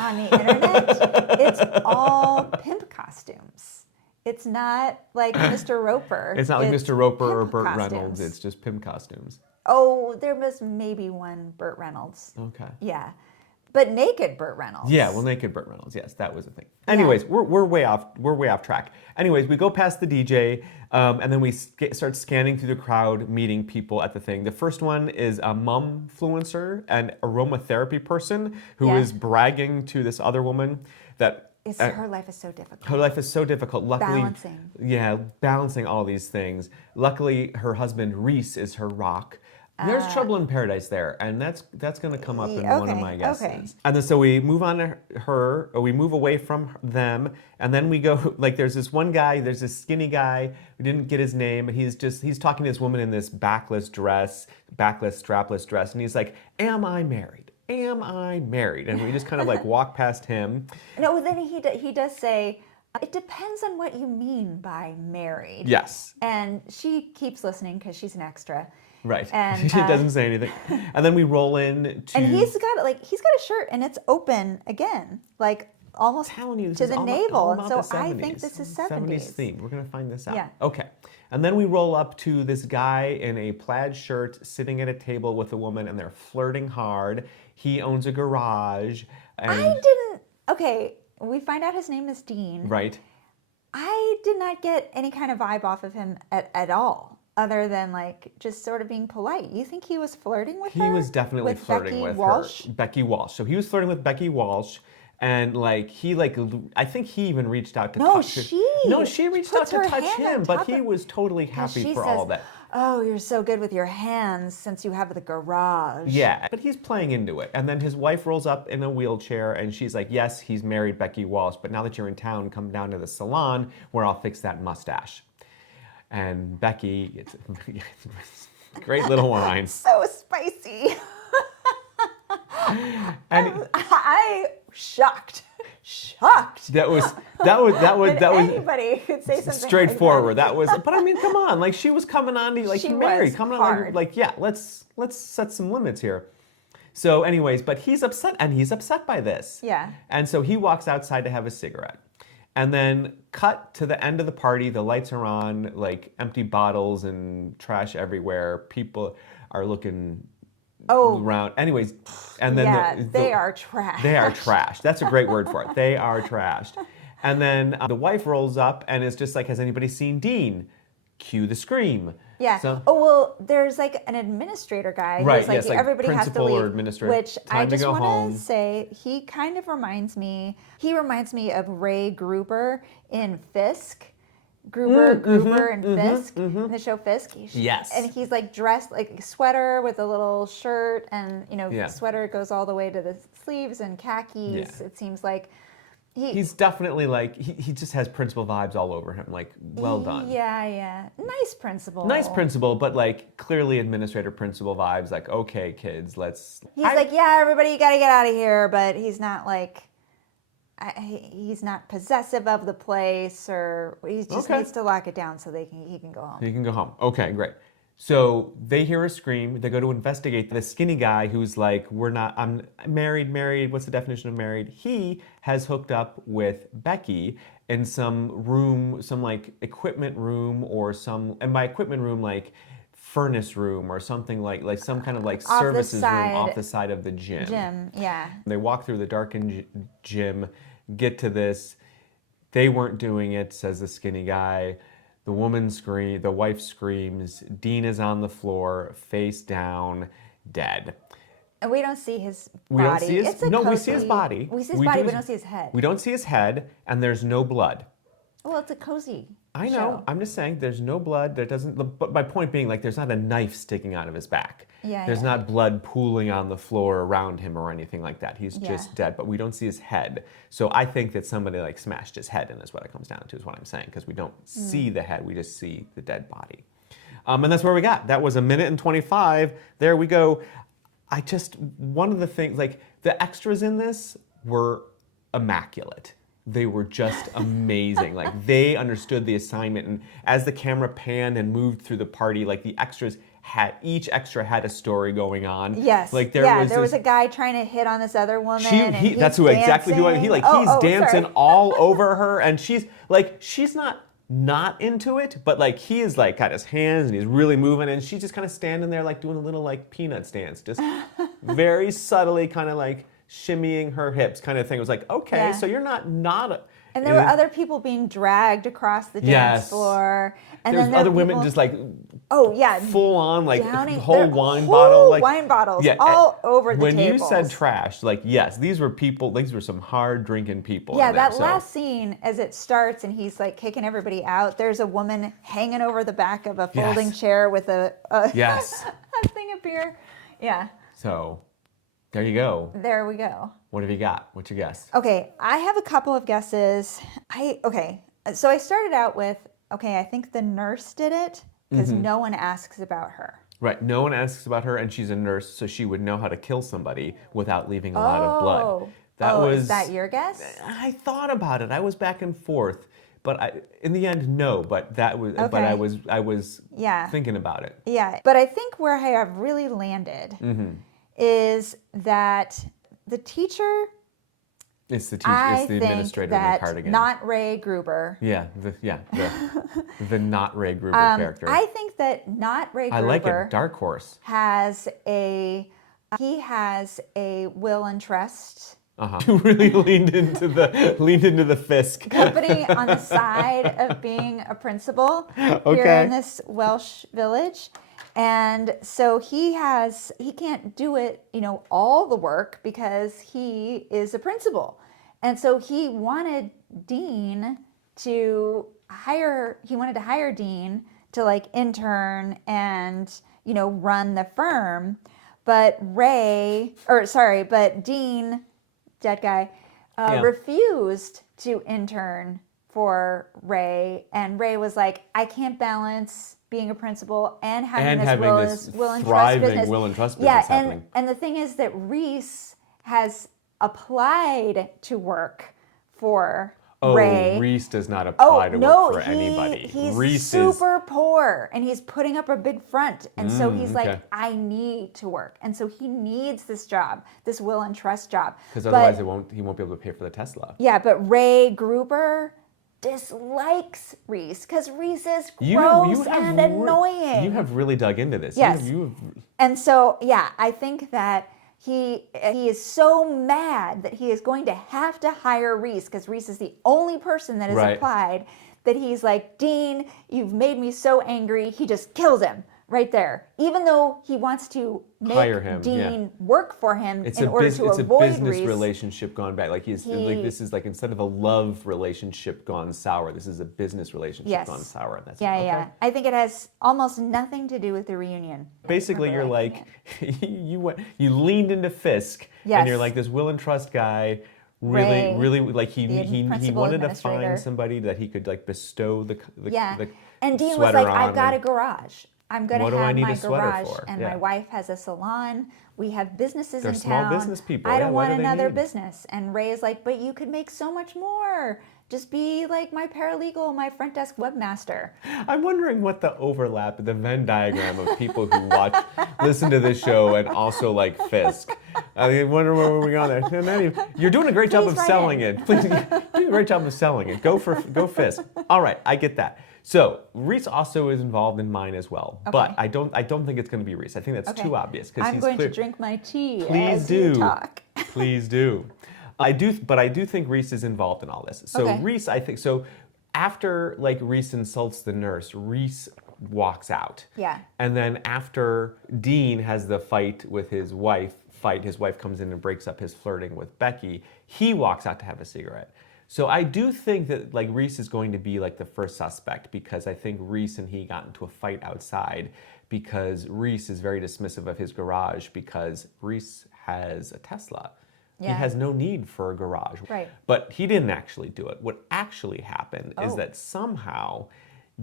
on the internet, it's all pimp costumes. It's not like Mr. Roper. It's not like Mr. Roper or Burt Reynolds. It's just pimp costumes. Oh, there was maybe one Burt Reynolds. Okay. Yeah. But naked Burt Reynolds. Yeah, well, naked Burt Reynolds. Yes, that was a thing. Anyways, we're way off track. Anyways, we go past the DJ, and then we start scanning through the crowd, meeting people at the thing. The first one is a mumfluencer, an aromatherapy person who is bragging to this other woman that her life is so difficult. Her life is so difficult. Luckily, balancing. Yeah, balancing all these things. Luckily, her husband Reese is her rock. There's trouble in paradise there, and that's going to come up in one of my guesses. Okay. And then so we move on to her, or we move away from them, and then we go, like there's this one guy, there's this skinny guy, we didn't get his name, and he's talking to this woman in this backless, strapless dress, and he's like, am I married? Am I married? And we just kind of like walk past him. No, then he does say, it depends on what you mean by married. Yes. And she keeps listening because she's an extra. Right. And she doesn't say anything. And then we roll in to... And he's got a shirt and it's open again, like almost to the navel. And so I think this is 70s. 70s theme. We're going to find this out. Yeah. Okay. And then we roll up to this guy in a plaid shirt sitting at a table with a woman, and they're flirting hard. He owns a garage. And okay, we find out his name is Dean. Right. I did not get any kind of vibe off of him at all. Other than like just sort of being polite. You think he was flirting with her? He was definitely flirting with her. Becky Walsh. So he was flirting with Becky Walsh, and I think he even reached out to touch her. She reached out to touch him, but he was totally happy for all that. Oh, you're so good with your hands since you have the garage. Yeah, but he's playing into it. And then his wife rolls up in a wheelchair, and she's like, yes, he's married Becky Walsh, but now that you're in town, come down to the salon where I'll fix that mustache. And Becky, it's a great little wine. So spicy. And I shocked. That was anybody could say something straightforward. Like that was, but I mean, come on, like she was coming on to like Mary, coming on like yeah, let's set some limits here. So, anyways, but he's upset by this. Yeah. And so he walks outside to have a cigarette. And then cut to the end of the party, the lights are on, like empty bottles and trash everywhere. People are looking around. Anyways, and then they are trash. They are trash. That's a great word for it. They are trashed. And then the wife rolls up and is just like, has anybody seen Dean? Cue the scream. Yeah. So, there's like an administrator guy who's like, everybody has to leave. Or administrator. Which I just want to say, he kind of reminds me of Ray Gruber in FISK. Gruber and FISK, in the show FISK. Yes. And he's like dressed like a sweater with a little shirt, and the sweater goes all the way to the sleeves and khakis. Yeah. It seems like he's definitely like, he just has principal vibes all over him. Like, well done. Yeah. Nice principal. But like clearly administrator principal vibes. Like, okay, kids, let's. He's like, yeah, everybody, you got to get out of here. But he's not like, he's not possessive of the place, or he just needs to lock it down so he can go home. He can go home. Okay, great. So they hear a scream. They go to investigate. The skinny guy who's like, I'm married. What's the definition of married? He has hooked up with Becky in some room, some like equipment room and by equipment room, like furnace room or something like some kind of like services room off the side of the gym. Yeah. They walk through the darkened gym, get to this. They weren't doing it, says the skinny guy. The wife screams. Dean is on the floor, face down, dead. And we don't see his body. We don't see his, it's a no, cozy, we see his body. We see his body, we don't see his head. We don't see his head, and there's no blood. Well, it's a cozy I know. show. I'm just saying there's no blood. There doesn't. But my point being, like, there's not a knife sticking out of his back. Yeah, There's not blood pooling on the floor around him or anything like that. He's just dead. But we don't see his head. So I think that somebody like smashed his head in is what it comes down to. Is what I'm saying, because we don't see the head. We just see the dead body. And that's where we got. That was 1:25. There we go. One of the things, like, the extras in this were immaculate. They were just amazing. Like, they understood the assignment, and as the camera panned and moved through the party, like, the extras each extra had a story going on. Yes. Like, there was a guy trying to hit on this other woman. That's exactly who he's dancing all over her, and she's not into it, but like he is like got his hands and he's really moving, and she's just kind of standing there like doing a little like Peanuts dance, just very subtly kind of like shimmying her hips kind of thing. It was like, okay, so you're not and there were other people being dragged across the dance floor, and there's other women just like full on like downing, whole wine bottles all over the tables. When you said trash, like, yes, these were some hard drinking people. Yeah, last scene as it starts and he's like kicking everybody out, there's a woman hanging over the back of a folding chair with a thing of beer. Yeah. So there you go. There we go. What have you got? What's your guess? Okay, I have a couple of guesses. So I started out with, I think the nurse did it because no one asks about her. Right, no one asks about her, and she's a nurse, so she would know how to kill somebody without leaving a lot of blood. Is that your guess? I thought about it. I was back and forth, but in the end, no. But that was. Okay. But I was thinking about it. Yeah, but I think where I have really landed is that the teacher. It's the teacher. It's the administrator in the cardigan. Not Ray Gruber. Yeah, the not Ray Gruber character. I think that not Ray Gruber. I like it. Dark horse. He has a will and trust. You really leaned into the FISK company on the side of being a principal here in this Welsh village. And so he can't do it, all the work because he is a principal. And so he wanted to hire Dean to like intern and, run the firm. But Dean, dead guy, refused to intern for Ray. And Ray was like, I can't balance being a principal and having this will and trust business. Happening. And the thing is that Reese has applied to work for Ray. Reese does not apply to work for anybody. He's super poor and he's putting up a big front. And so he's like, I need to work. And so he needs this job, this will and trust job. Because otherwise he won't be able to pay for the Tesla. Yeah, but Ray Gruber dislikes Reese because Reese is gross and annoying. You have really dug into this. Yes. And so, I think that he is so mad that he is going to have to hire Reese because Reese is the only person that has applied, that he's like, Dean, you've made me so angry. He just kills him right there. Even though he wants to make Dean work for him in order to avoid Reese. It's a business relationship gone bad. Like this is like, instead of a love relationship gone sour, this is a business relationship gone sour. That's I think it has almost nothing to do with the reunion. Basically, you're like, you leaned into FISK, and you're like this will and trust guy. Really, like he wanted to find somebody that he could like bestow the and Dean was like, I've got a garage. I'm going to have my garage, and my wife has a salon. We have businesses in town. Small business people. I don't want another business. And Ray is like, but you could make so much more. Just be like my paralegal, my front desk webmaster. I'm wondering what the overlap, the Venn diagram of people who listen to this show and also like FISK. I wonder where we're going there. You're doing a great job of selling it. Please, you're doing a great job of selling it. Go FISK. All right, I get that. So Reese also is involved in mine as well, but I don't think it's going to be Reese. I think that's too obvious because I'm going to drink my tea. You talk. Please do. I do think Reese is involved in all this. So Reese, I think so. after like Reese insults the nurse, Reese walks out. Yeah. And then after Dean has the fight with his wife, his wife comes in and breaks up his flirting with Becky, he walks out to have a cigarette. So I do think that like Reese is going to be like the first suspect, because I think Reese and he got into a fight outside because Reese is very dismissive of his garage because Reese has a Tesla. Yeah. He has no need for a garage. Right. But he didn't actually do it. What actually happened is that somehow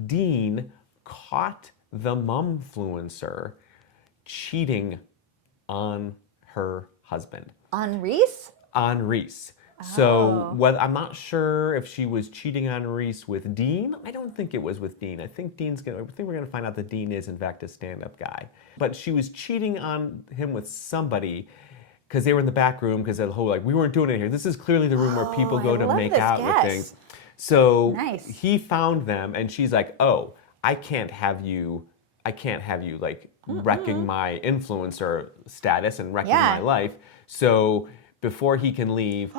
Dean caught the mumfluencer cheating on her husband. On Reese? On Reese. So I'm not sure if she was cheating on Reese with Dean. I don't think it was with Dean. I think we're gonna find out that Dean is in fact a stand-up guy. But she was cheating on him with somebody because they were in the back room because of the whole like we weren't doing it here. This is clearly the room where people go to make out with things. So he found them and she's like, oh, I can't have you like wrecking my influencer status and wrecking my life. So before he can leave,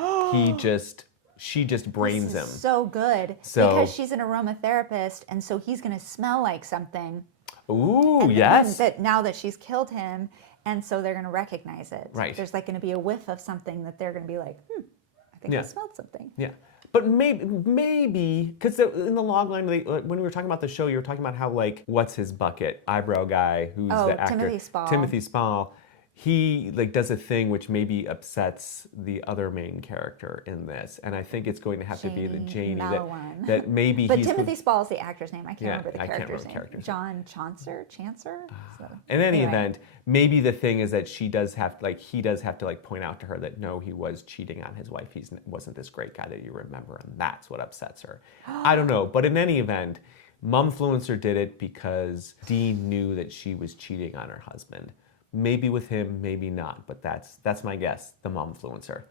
she just brains him. So good. Because she's an aromatherapist, and so he's gonna smell like something. Ooh, and yes. Now that she's killed him, and so they're gonna recognize it. Right. There's like gonna be a whiff of something that they're gonna be like, I think I smelled something. Yeah. But maybe, because in the log line, when we were talking about the show, you were talking about how, like, what's his bucket? Eyebrow guy, who's the actor? Timothy Spall. Timothy Spall. He, like, does a thing which maybe upsets the other main character in this. And I think it's going to have to be the Janie Mallowan. that maybe But Timothy Spall is the actor's name. I can't remember the I can't character's remember name. John Chancer? In any event, maybe the thing is that he does have to like point out to her that no, he was cheating on his wife. He wasn't this great guy that you remember, and that's what upsets her. I don't know, but in any event, Mumfluencer did it because Dean knew that she was cheating on her husband. Maybe with him, maybe not, but that's my guess. The Mumfluencer.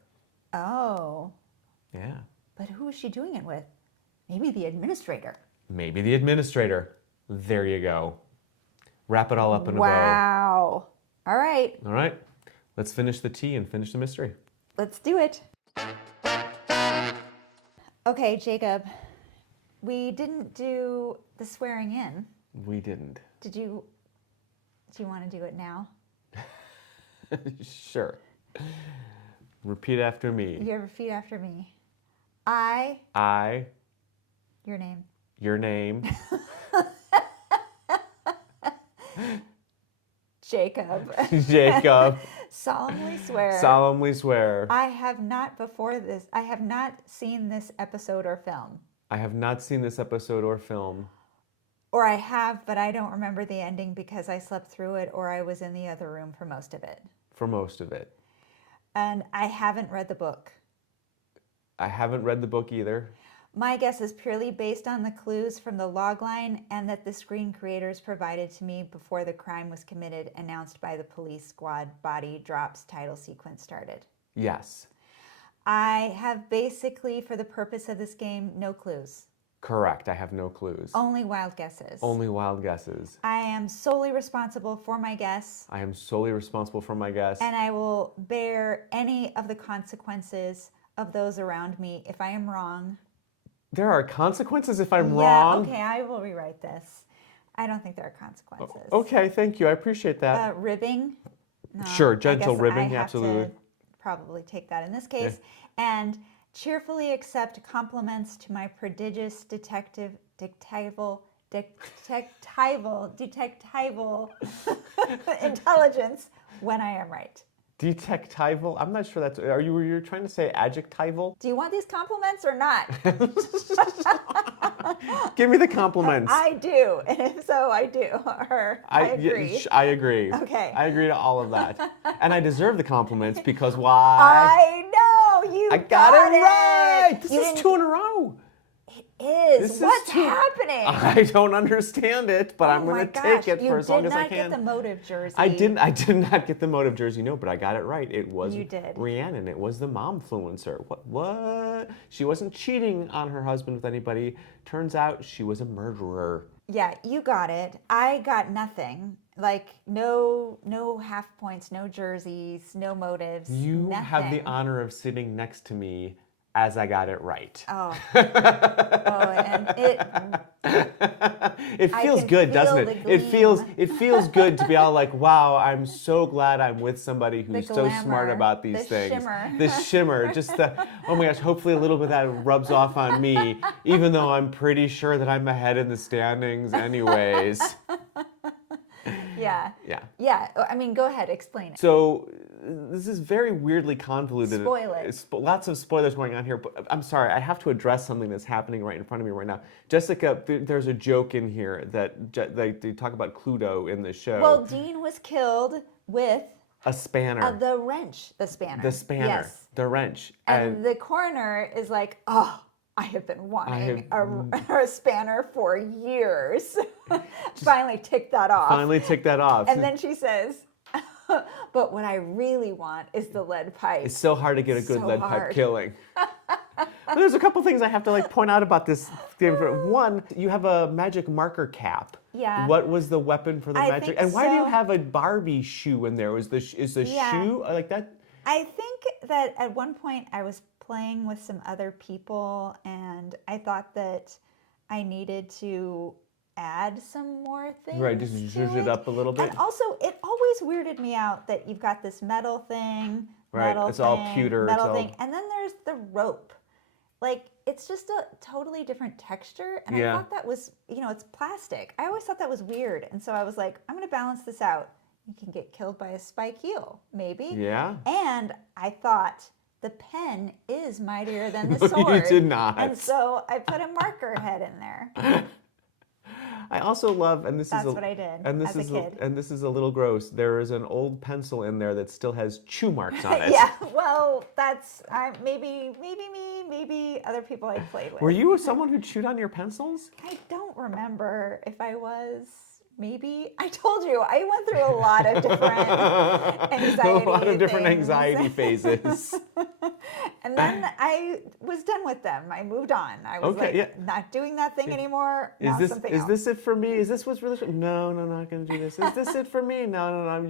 Oh. Yeah. But who is she doing it with? Maybe the administrator. Maybe the administrator. There you go. Wrap it all up in a bow. Wow. All right. All right. Let's finish the tea and finish the mystery. Let's do it. Okay, Jacob. We didn't do the swearing in. We didn't. Do you want to do it now? Sure. Repeat after me. You repeat after me. Your name. Your name. Jacob. Jacob. Solemnly swear. Solemnly swear. I have not seen this episode or film. I have not seen this episode or film. Or I have, but I don't remember the ending because I slept through it or I was in the other room for most of it. For most of it. And I haven't read the book. I haven't read the book either. My guess is purely based on the clues from the logline and that the screen creators provided to me before the crime was committed, announced by the police squad body drops title sequence started. Yes. I have basically, for the purpose of this game, no clues. Correct. I have no clues. Only wild guesses. Only wild guesses. I am solely responsible for my guess. I am solely responsible for my guess. And I will bear any of the consequences of those around me if I am wrong. There are consequences if I'm wrong? Yeah, okay, I will rewrite this. I don't think there are consequences. Okay, thank you. I appreciate that. Ribbing? No, sure, gentle ribbing, I have absolutely. To probably take that in this case. Yeah. And cheerfully accept compliments to my prodigious detectival intelligence when I am right. Detectival? I'm not sure that's... You're trying to say adjectival? Do you want these compliments or not? Give me the compliments. I do. And if so, I do. Or I agree. I agree. Okay. I agree to all of that. And I deserve the compliments because why? I know. I got it right. This is 2 in a row. It is. What's happening? I don't understand it, but I'm going to take it for as long as I can. You did not get the motive jersey. I did not get the motive jersey, no, but I got it right. It was Rhiannon. It was the momfluencer. What? She wasn't cheating on her husband with anybody. Turns out she was a murderer. Yeah, you got it. I got nothing. Like, no half points, no jerseys, no motives. You nothing. have the honor of sitting next to me as I got it right. Oh. And it feels good, doesn't it? It feels good to be all like, wow, I'm so glad I'm with somebody who's so smart about these things. Shimmer. The shimmer, just the, oh my gosh, hopefully a little bit of that rubs off on me, even though I'm pretty sure that I'm ahead in the standings anyways. Yeah. Yeah. Yeah. I mean, go ahead, explain it. So this is very weirdly convoluted. Spoil it. Lots of spoilers going on here, but I'm sorry, I have to address something that's happening right in front of me right now. Jessica, there's a joke in here that they talk about Cluedo in the show. Well, Dean was killed with a spanner. The wrench. The spanner. The spanner. Yes. The wrench. And the coroner is like, oh, I have been wanting a spanner for years. Finally ticked that off. And then she says, but what I really want is the lead pipe. It's so hard to get a good lead pipe killing. Well, there's a couple things I have to point out about this. One, you have a magic marker cap. Yeah. What was the weapon for the magic? And why do you have a Barbie shoe in there? Is the shoe like that? I think that at one point I was playing with some other people and I thought that I needed to add some more things. Right, just zhuzh it up a little bit. And also, it always weirded me out that you've got this metal thing, all pewter, and then there's the rope. Like, it's just a totally different texture, and I thought that was, it's plastic. I always thought that was weird, and so I was like, I'm going to balance this out. You can get killed by a spike heel, maybe. Yeah. And I thought, the pen is mightier than the sword. You did not. And so I put a marker head in there. I also love, and That's what I did as a kid. And this is a little gross. There is an old pencil in there that still has chew marks on it. Yeah, well, that's maybe me, maybe other people I played with. Were you someone who chewed on your pencils? I don't remember if I was. Maybe. I told you, I went through a lot of different anxiety phases. And then I was done with them. I moved on. I was not doing that thing anymore. Is this it for me? Is this what's really? No, not going to do this. Is this it for me? No.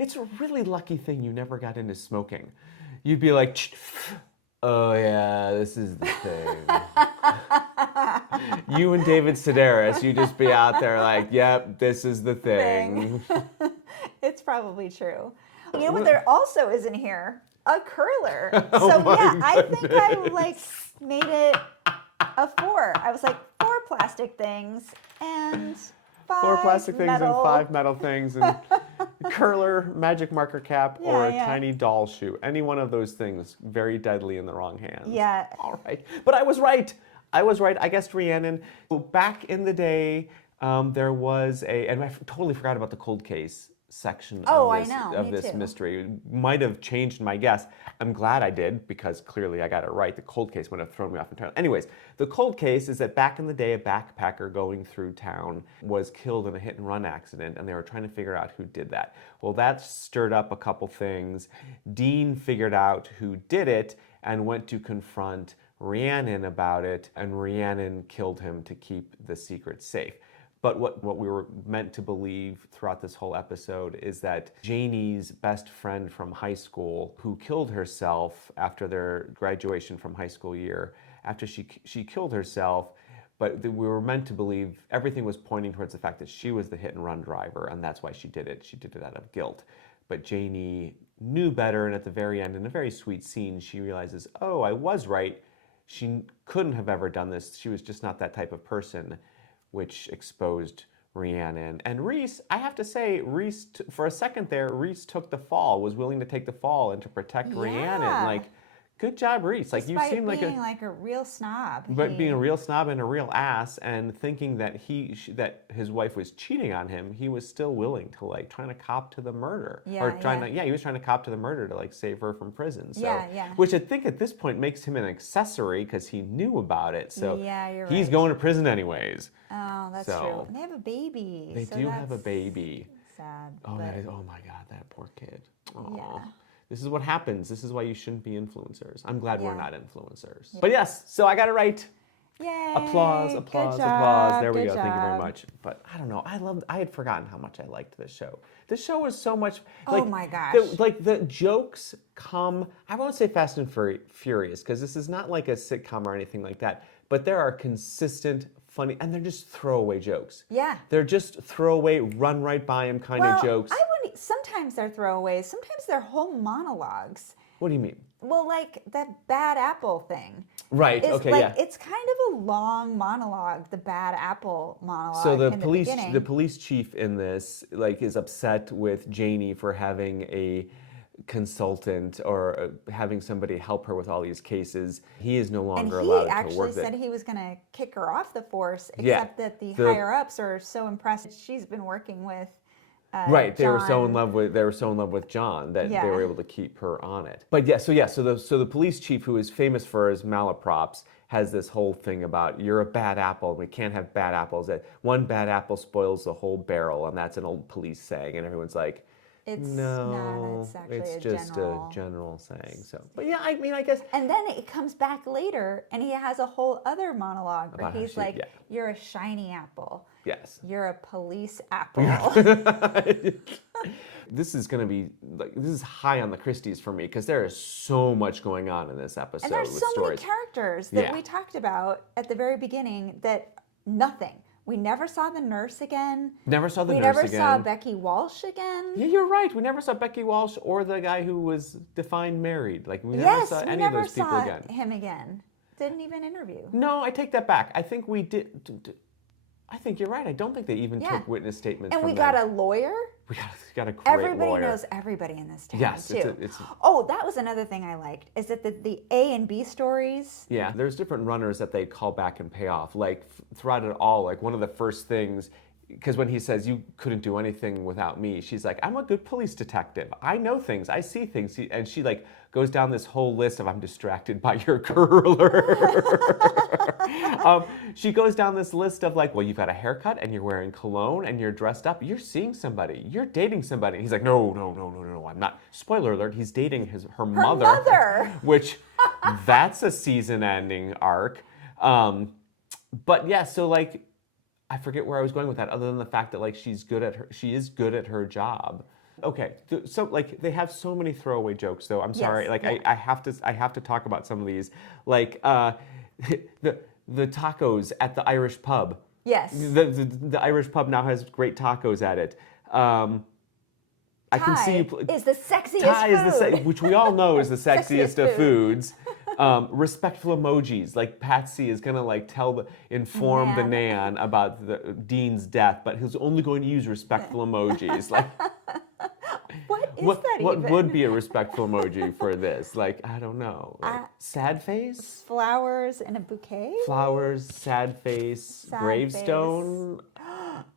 It's a really lucky thing you never got into smoking. You'd be like, oh yeah, this is the thing. You and David Sedaris, you just be out there like, yep, this is the thing. It's probably true. You know what there also is in here? A curler. I think I made it a 4. I was like 4 plastic things and 5 4 plastic things metal. and 5 metal things and curler, magic marker cap, or a tiny doll shoe. Any one of those things, very deadly in the wrong hands. Yeah. All right. But I was right. I guessed Rhiannon. So back in the day, there was and I totally forgot about the cold case section of this mystery. It might have changed my guess. I'm glad I did, because clearly I got it right. The cold case would have thrown me off entirely. Anyways, the cold case is that back in the day, a backpacker going through town was killed in a hit and run accident, and they were trying to figure out who did that. Well, that stirred up a couple things. Dean figured out who did it and went to confront Rhiannon about it, and Rhiannon killed him to keep the secret safe. But what we were meant to believe throughout this whole episode is that Janie's best friend from high school, who killed herself after their graduation from high school year, after she killed herself, but we were meant to believe everything was pointing towards the fact that she was the hit and run driver, and that's why she did it. She did it out of guilt. But Janie knew better, and at the very end, in a very sweet scene, she realizes, oh, I was right. She couldn't have ever done this. She was just not that type of person, which exposed Rhiannon. And Rhys, I have to say, Rhys, for a second there, Rhys took the fall, was willing to take the fall and to protect Rhiannon. Like, good job, Rhys. Like, you seem like a real snob. But being a real snob and a real ass, and thinking that that his wife was cheating on him, he was still willing to trying to cop to the murder. He was trying to cop to the murder to save her from prison. So, which I think at this point makes him an accessory because he knew about it. So you're he's right. going to prison anyways. Oh, that's true. And they have a baby. They do have a baby. Sad. Oh, oh my God, that poor kid. Aww. Yeah. This is what happens. This is why you shouldn't be influencers. I'm glad we're not influencers. Yeah. But yes, so I got it right. Yay. Applause, Good applause, job, applause. There we good go. Thank you very job. much. But I don't know. I had forgotten how much I liked this show. This show was so much. Oh my gosh. The jokes come. I won't say Fast and Furious because this is not like a sitcom or anything like that. But there are consistent, funny, and they're just throwaway jokes. Yeah. They're just throwaway, run right by him kind of jokes. Sometimes they're throwaways. Sometimes they're whole monologues. What do you mean? Well, like that bad apple thing. Right. Okay. Like, yeah. It's kind of a long monologue, the bad apple monologue. So the beginning. police chief in this is upset with Janie for having a consultant or having somebody help her with all these cases. He is no longer allowed to work. And he actually said he was going to kick her off the force, except that the higher ups are so impressed. She's been working with. Right, they John. were so in love with John that they were able to keep her on it. But so the police chief, who is famous for his malaprops, has this whole thing about you're a bad apple. We can't have bad apples. That one bad apple spoils the whole barrel, and that's an old police saying. And everyone's like, no, it's just a general saying. So, but yeah, I mean, I guess. And then it comes back later, and he has a whole other monologue where he's like, "You're a shiny apple." Yes. You're a police apple. This is going to be this is high on the Christies for me because there is so much going on in this episode. And there's with so stories. many characters that we talked about at the very beginning that nothing. We never saw the nurse again. Never saw the nurse again. We never saw Becky Walsh again. Yeah, you're right. We never saw Becky Walsh or the guy who was defined married. Like we never saw any of those people again. Him again. Didn't even interview. No, I take that back. I think we did. I think you're right. I don't think they even took witness statements. And we got a lawyer. We got a great Everybody lawyer. knows everybody in this town, yes, too. Oh, that was another thing I liked, is that the A and B stories. Yeah, there's different runners that they call back and pay off. Like, throughout it all, like, one of the first things, because when he says, you couldn't do anything without me, she's like, I'm a good police detective. I know things. I see things. And she, like, goes down this whole list of, I'm distracted by your curler. She goes down this list of, like, well, you've got a haircut, and you're wearing cologne, and you're dressed up. You're seeing somebody. You're dating somebody. And he's like, no, I'm not. Spoiler alert, he's dating her mother. Which, that's a season-ending arc. But, yeah, so, like, I forget where I was going with that, other than the fact that, like, she is good at her job. Okay, so like they have so many throwaway jokes, though. I'm sorry, I have to talk about some of these, like the tacos at the Irish pub. Yes. The Irish pub now has great tacos at it. I can see is the sexiest food. which we all know is the sexiest of foods. Respectful emojis, like Patsy is gonna like inform the Nan about the Dean's death, but he's only going to use respectful emojis. Like, what would be a respectful emoji for this? Like, I don't know. Like, sad face? Flowers in a bouquet? Flowers, sad face, gravestone. Face.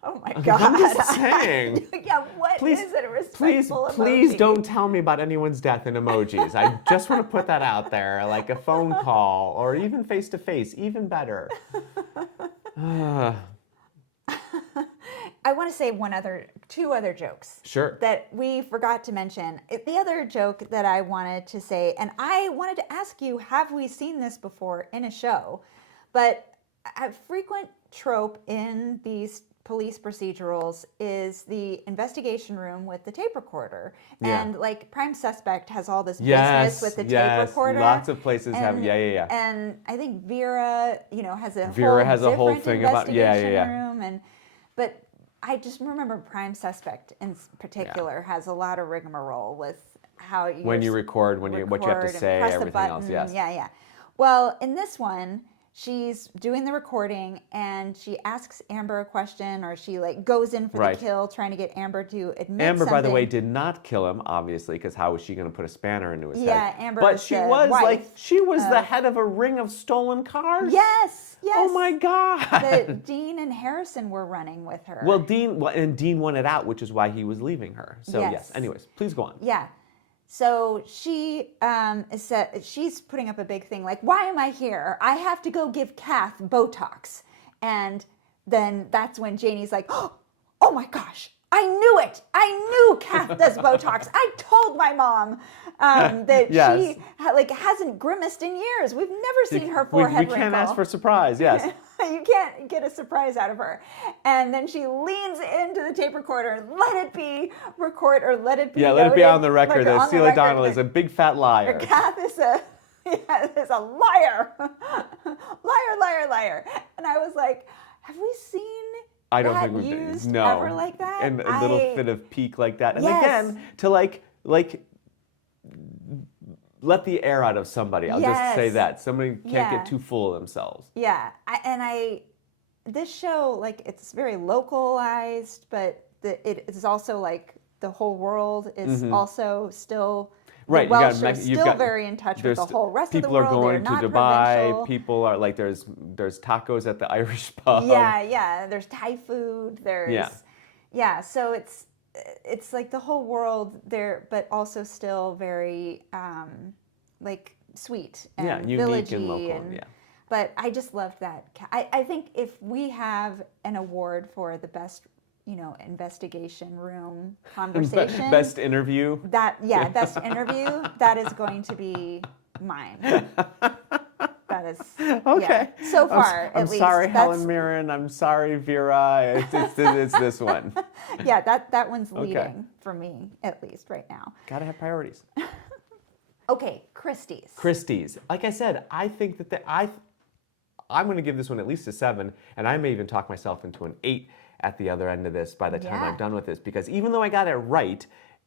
Oh my God. I'm just saying. Yeah, is it a respectful emoji? Please don't tell me about anyone's death in emojis. I just want to put that out there, like a phone call or even face to face, even better. I want to say two other jokes. Sure. That we forgot to mention. The other joke that I wanted to say, and I wanted to ask you, have we seen this before in a show? But a frequent trope in these police procedurals is the investigation room with the tape recorder. Yeah. And like Prime Suspect has all this business with the tape recorder. Lots of places have, And I think Vera, has a whole thing about room. But I just remember Prime Suspect in particular has a lot of rigmarole with how you when you record, what you have to say, everything else. Yes. Yeah. Well, in this one, she's doing the recording and she asks Amber a question, or she like goes in for the kill, trying to get Amber to admit Amber, something. by the way, did not kill him, obviously, because how was she going to put a spanner into his head? Yeah, Amber. But she was the head of a ring of stolen cars. Yes. Oh my God. That Dean and Harrison were running with her. Well, Dean wanted out, which is why he was leaving her. So yes. Anyways, please go on. Yeah. So she she's putting up a big thing like, why am I here? I have to go give Kath Botox. And then that's when Janie's like, oh my gosh, I knew it. I knew Kath does Botox. I told my mom that she hasn't grimaced in years. We've never seen her forehead wrinkle. We can't ask for surprise, yes. You can't get a surprise out of her. And then she leans into the tape recorder and let it be record or let it be let it be on the record that Celia Donnell is a big fat liar. Kath is a liar. Liar. And I was like, have we seen I don't that think we've used no. ever like that? And a little fit of peak like that. And Yes. again, to like let the air out of somebody. I'll just say that. Somebody can't get too full of themselves. Yeah. This show, like, it's very localized, but it is also like the whole world is also still... Right, the Welsh are still very in touch with the whole rest of the world. People are going to Dubai. Provincial. People are like, there's tacos at the Irish pub. Yeah. There's Thai food. So it's like the whole world there, but also still very like sweet and unique villagey and local. But I just loved that. I think if we have an award for the best, investigation room conversation. Best interview. Best interview. That is going to be mine. That is okay. So far, at least. I'm sorry, Helen Mirren. I'm sorry, Vera. It's this one. That one's leading for me, at least right now. Gotta have priorities. Okay, Christie's. Christie's. Like I said, I think that I'm going to give this one at least a 7, and I may even talk myself into an 8 at the other end of this by the time I'm done with this, because even though I got it right,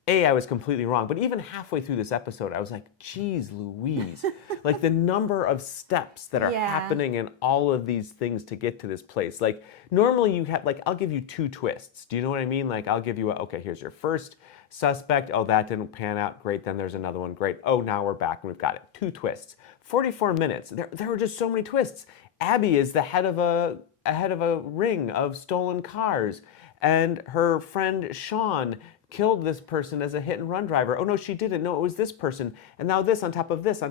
I was completely wrong. But even halfway through this episode, I was like, geez Louise. Like the number of steps that are happening in all of these things to get to this place. Like normally you have, like, I'll give you 2 twists. Do you know what I mean? Like I'll give you okay, here's your first suspect. Oh, that didn't pan out. Great. Then there's another one. Great. Oh, now we're back and we've got it. 2 twists. 44 minutes. There were just so many twists. Abby is the head of a ring of stolen cars, and her friend Sean killed this person as a hit and run driver. Oh no, she didn't. No, it was this person. And now this on top of this,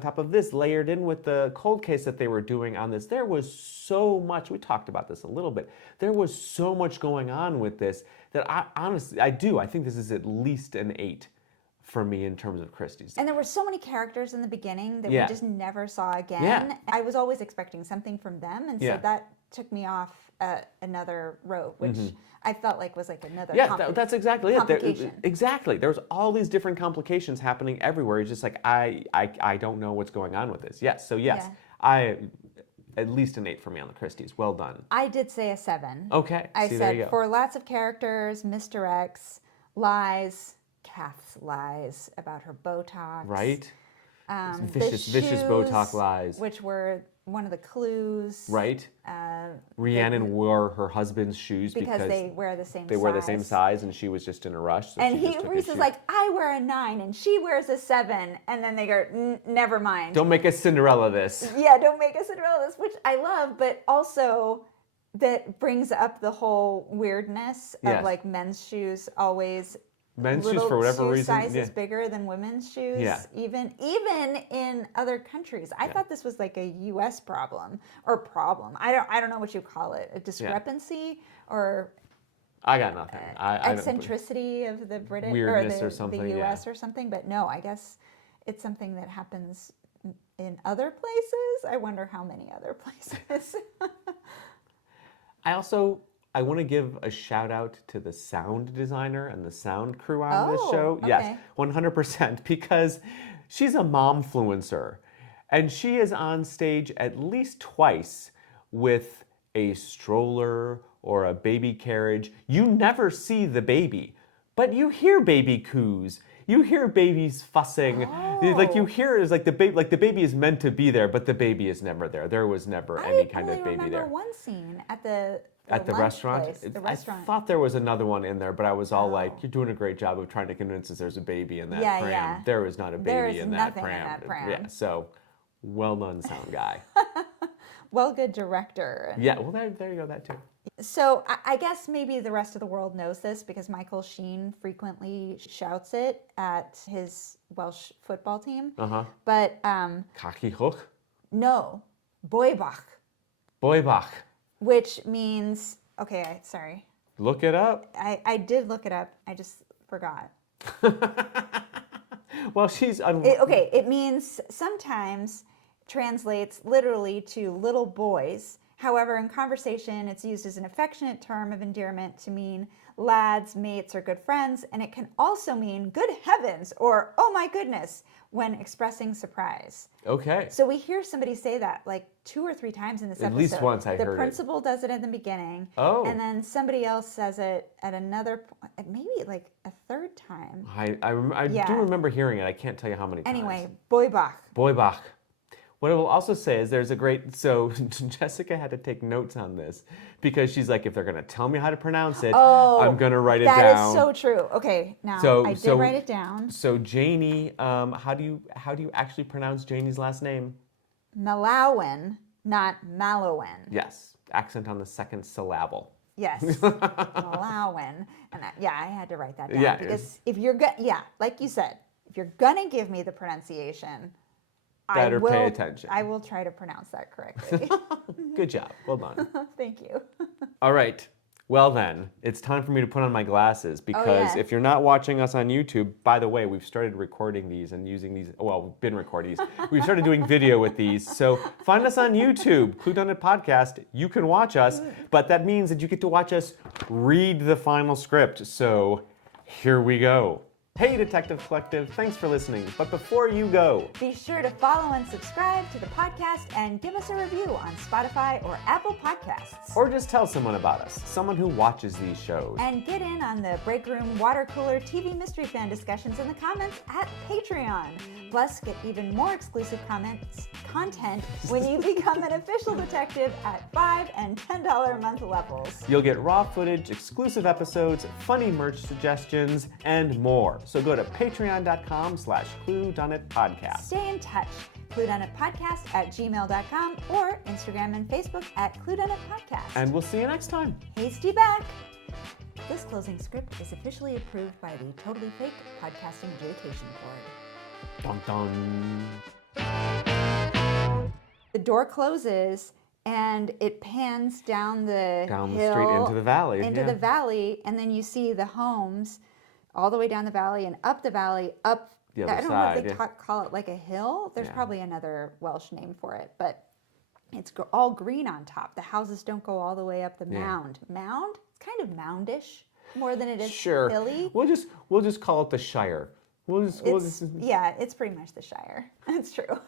layered in with the cold case that they were doing on this. There was so much. We talked about this a little bit. There was so much going on with this that I think this is at least an 8 for me in terms of Christie's. And there were so many characters in the beginning that we just never saw again. Yeah. I was always expecting something from them, and so that took me off another road, which I felt like was like another that's exactly complication. Exactly. There's all these different complications happening everywhere. It's just like, I don't know what's going on with this. Yes, at least an 8 for me on the Christie's. Well done. I did say a 7. Okay. I said for lots of characters, misdirects, lies, Kath's lies about her Botox. Right. Vicious Botox lies. Which were one of the clues. Right. Rhiannon wore her husband's shoes because they wear the same size. They wear the same size, and she was just in a rush. So and Reese is like, I wear a 9 and she wears a 7. And then they go, never mind. Don't make us Cinderella this. Yeah, don't make us Cinderella this, which I love, but also that brings up the whole weirdness of like men's shoes always... Men's shoes, for whatever reason, sizes bigger than women's shoes. Yeah. Even in other countries. I thought this was like a U.S. problem. I don't know what you call it. A discrepancy or. I got nothing. Eccentricity of the British weirdness or something. The U.S. or something. But no, I guess it's something that happens in other places. I wonder how many other places. I want to give a shout out to the sound designer and the sound crew on this show. Okay. Yes, 100%, because she's a momfluencer, and she is on stage at least twice with a stroller or a baby carriage. You never see the baby, but you hear baby coos. You hear babies fussing. Like you hear is like the baby is meant to be there, but the baby is never there. There was never any kind of baby there. I remember one scene at the restaurant? I thought there was another one in there, but I was all like, you're doing a great job of trying to convince us there's a baby in that pram. Yeah. There is not a baby in that pram. In that pram. Yeah, so well done, sound guy. Well, good director. Yeah, well, there you go, that too. So I guess maybe the rest of the world knows this because Michael Sheen frequently shouts it at his Welsh football team. But Kaki hook? No, Boybach. Boybach. Which means, sorry. Look it up. I did look it up. I just forgot. Well, she's... Okay, it means sometimes translates literally to little boys. However, in conversation, it's used as an affectionate term of endearment to mean lads, mates, or good friends, and it can also mean good heavens or oh my goodness when expressing surprise. Okay. So we hear somebody say that like 2 or 3 times in this episode. At least once I heard it. The principal does it at the beginning. Oh. And then somebody else says it at another, maybe like a 3rd time. I do remember hearing it. I can't tell you how many times. Anyway, Boybach. Boybach. What I will also say is there's a great, so Jessica had to take notes on this because she's like, if they're going to tell me how to pronounce it, I'm going to write it down. That is so true. Okay, now I did write it down. So Janie, how do you actually pronounce Janie's last name? Mallowan, not Mallowan. Yes, accent on the 2nd syllable. Yes, Mallowan. And I had to write that down because if you're like you said, if you're going to give me the pronunciation, better pay attention. I will try to pronounce that correctly. Good job. Well done. Thank you. All right. Well then, it's time for me to put on my glasses because if you're not watching us on YouTube, by the way, we've started recording these and using these. Well, we've been recording these. We've started doing video with these. So find us on YouTube, Cluedunnit Podcast. You can watch us, but that means that you get to watch us read the final script. So here we go. Hey Detective Collective, thanks for listening. But before you go, be sure to follow and subscribe to the podcast and give us a review on Spotify or Apple Podcasts. Or just tell someone about us, someone who watches these shows. And get in on the break room water cooler TV mystery fan discussions in the comments at Patreon. Plus, get even more exclusive content when you become an official detective at $5 and $10 a month levels. You'll get raw footage, exclusive episodes, funny merch suggestions, and more. So go to patreon.com/ClueDunnitPodcast. Stay in touch. ClueDunnitPodcast@gmail.com or Instagram and Facebook at ClueDunnitPodcast. And we'll see you next time. Hasty back. This closing script is officially approved by the Totally Fake Podcasting Adjudication Board. Dun dun. The door closes and it pans down the street into the valley. The valley, and then you see the homes all the way down the valley and up the valley, up the other I don't side, know if they call it like a hill. There's probably another Welsh name for it, but it's all green on top. The houses don't go all the way up the mound. Mound? It's kind of moundish more than it is hilly. We'll just call it the Shire. It's pretty much the Shire. That's true.